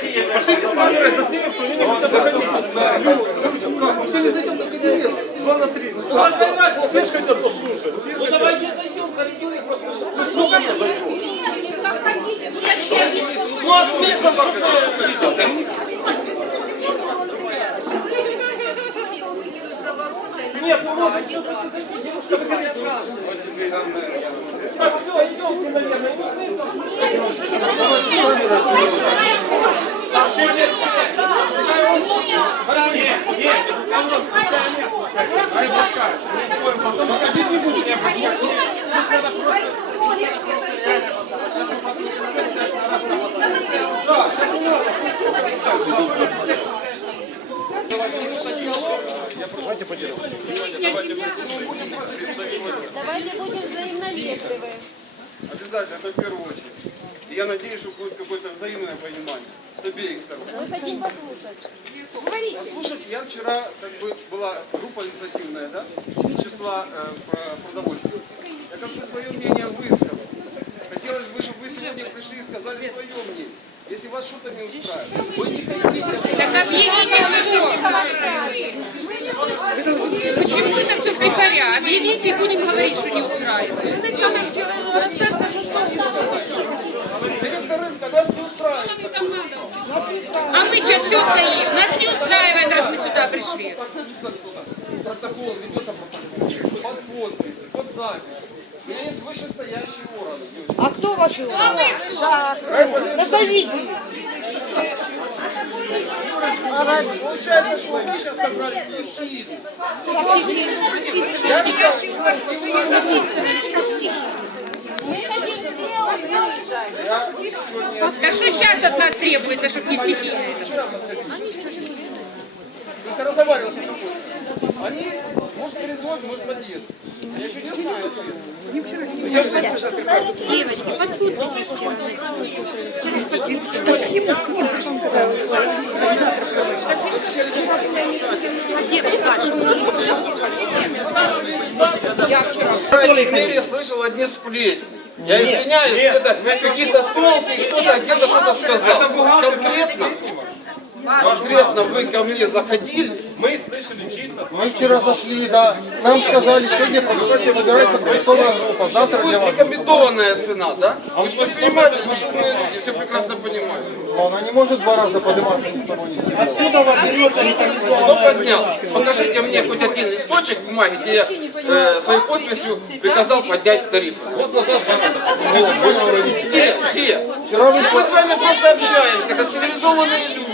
Пошлите с камерой, заснимем, что они не хотят выходить. Лю- Людям, как? Мы сегодня зайдем на кабинет. Два на три. Ну, как? Все же хотят послушать. Все Ну давайте зайдем в коридоре посмотрим. Ну, как мы зайдем? Ну а смысл? Нет, ну может все-таки зайти, девушка выходит сразу. Так, все, идем, наверное, не смысл. Да, сейчас не надо. Давайте будем взаимновежливы. Обязательно, это в первую очередь. И я надеюсь, что будет какое-то взаимное понимание с обеих сторон. Мы хотим послушать. Говорите. Слушайте, я вчера, как бы, была группа инициативная, да, из числа э, про- продовольствия. Я как бы свое мнение высказал. Хотелось бы, чтобы вы сегодня пришли и сказали свое мнение. Если вас что-то не устраивает, вы не хотите. Так объявите что? Почему это все втихаря? Объявите и будем говорить, что не устраивает. А мы сейчас что стоим? Нас не устраивает, раз мы сюда пришли. Протокол, ведется. Под подпись, под запись. У меня есть вышестоящий орган. А кто ваши органы? Райпотреб- Назовите. Получается, что сейчас Так что сейчас от нас требуется, чтобы не стихийно это? вчера подходил. То есть я разговаривал с руководством. Они, может, перезвонят, может, подъедут. Я еще не знаю ответа. Я все слышал, как Девочки, По крайней мере, слышал одни сплетни. Я извиняюсь, где-то какие-то толки, кто-то где-то что-то сказал. Конкретно, конкретно вы ко мне заходили, Мы слышали чисто. Мы вчера зашли, да. Нам сказали, сегодня собирается продуктовая группа, завтра для вас. рекомендованная цена, да? Вы же предприниматель, вы же умные люди, все прекрасно понимают. Но она не может два раза подниматься ни с того, ни с сего. Кто поднял? Покажите мне хоть один листочек бумаги, где я э, своей подписью приказал поднять тарифы. Вот назад Где? Где? Вчера вы Мы с вами просто общаемся, как цивилизованные люди.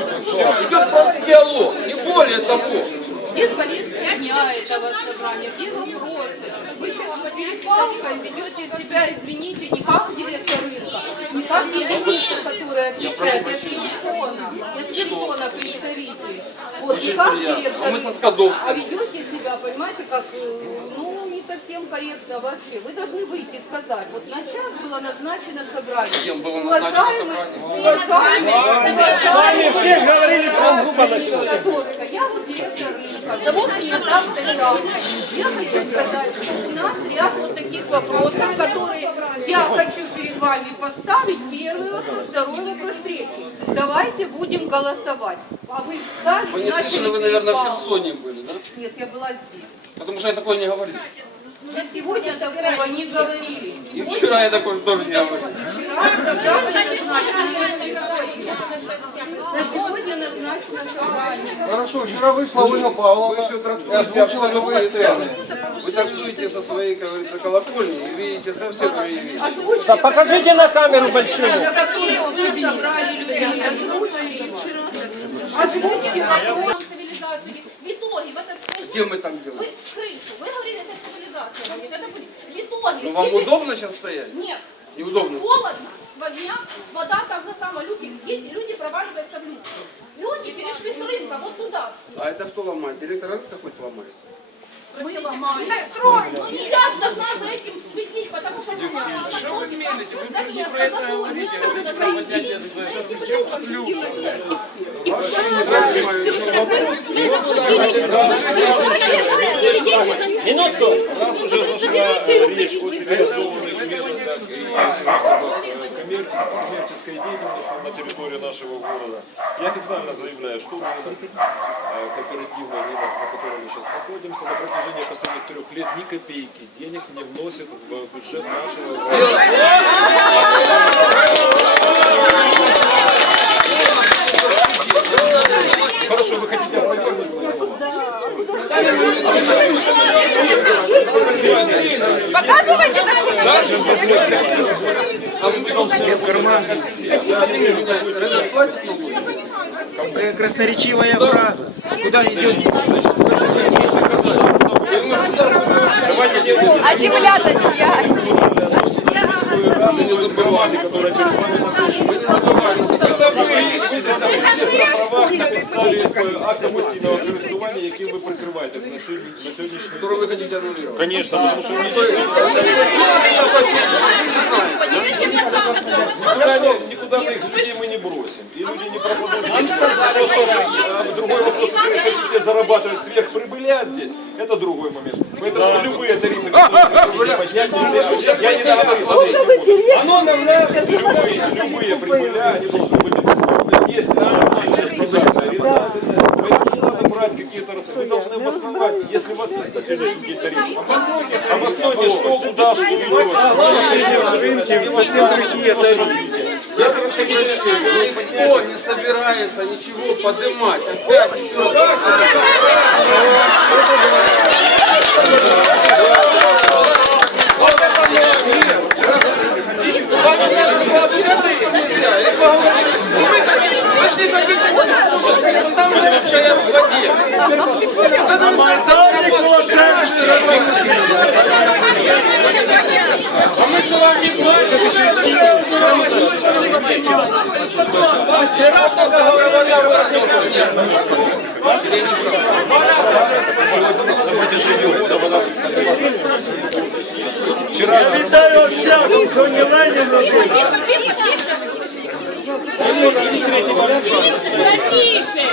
Идет просто диалог, не более того. Где повестка дня этого собрания? Где вопросы? Вы сейчас перепалкой ведете себя, извините, не как директор рынка, не как единица, которая отвечает от телефона, от телефона представитель. Вот, не Очень как директор А мы со рынка, а ведете себя, понимаете, как, э, ну, не совсем корректно вообще. Вы должны выйти и сказать, вот на час было назначено собрание. Кем было назначено Уважаемый- уважаемый- уважаемый- все говорили, что группа Котовска, я вот директор рынка, зовут меня так-то и так. Я хочу сказать, что у нас ряд вот таких вопросов, которые я хочу перед вами поставить. Первый вопрос, второй вопрос, третий. Давайте будем голосовать. А вы встали Вы не начали слышали, вы, наверное, в перепалку. Херсоне были, да? Нет, я была здесь. Потому что я такое не говорил. На сегодня такого не говорили. И вчера я такое тоже не говорил. Вчера программа назначена на сегодня назначено собрание. Хорошо, вчера вышла Ольга Павловна Вы все и трактуете озвучила новые цены. Вы трактуете со своей, как говорится, колокольни и видите совсем другие вещи. Покажите на камеру большую. за цивилизацию. В итоге, в этот Где мы там вы делаем? крышу, вы говорили, это цивилизация это будет. В итоге, Ну вам вы- удобно сейчас стоять? Нет, Неудобно. холодно, сквозняк, вода так же само, люди, люди, люди проваливаются в люди. Перешли с рынка вот туда все. А это кто ломает? Директор рынка хоть ломает? Мы ломаем. Ну не я же должна за этим следить, потому что мы за место, за то, место надо следить за этим рынком. Минутку. Раз уже зашла речь о цивилизованных методах и коммерческой, деятельности на территории нашего города. Я официально заявляю, что рынок, э, кооперативный рынок, на котором мы сейчас находимся, на протяжении последних трех лет ни копейки денег не вносит в бюджет нашего города. Хорошо, вы хотите опровергнуть мои слова? Показывайте документы. Рынок платит налоги? Красноречивая фраза. Куда идет? А земля-то чья? Мы не забывали, которая перед вами акт постійного користування, яким ви прикриваєтесь на сьогодні на сьогоднішній день. Который вы хотите аннулировать? Конечно, потому что вы Хорошо, никуда мы их людей мы не бросим. И люди не пропадут. А Другой вопрос, если вы хотите зарабатывать сверхприбыля здесь, это другой момент. Поэтому любые тарифы, которые вы хотите поднять, нельзя. я не дам посмотреть. Любые, любые прибыля, они должны Обоснуйте, что, куда, что идет. Совсем другие тарифы. Я прощения, никто не собирается ничего поднимать. Опять еще раз. Вам даже вообще-то нельзя. Или вы говорите, вы хотите, вы же не хотите нас слушать, что там мы общаем в воде. Да ну, знаете, работать, страшно работать. А мы же вам не платим, Вчера газовая вода выросла. Вітаю всяком, хто не Леніну. Раніше.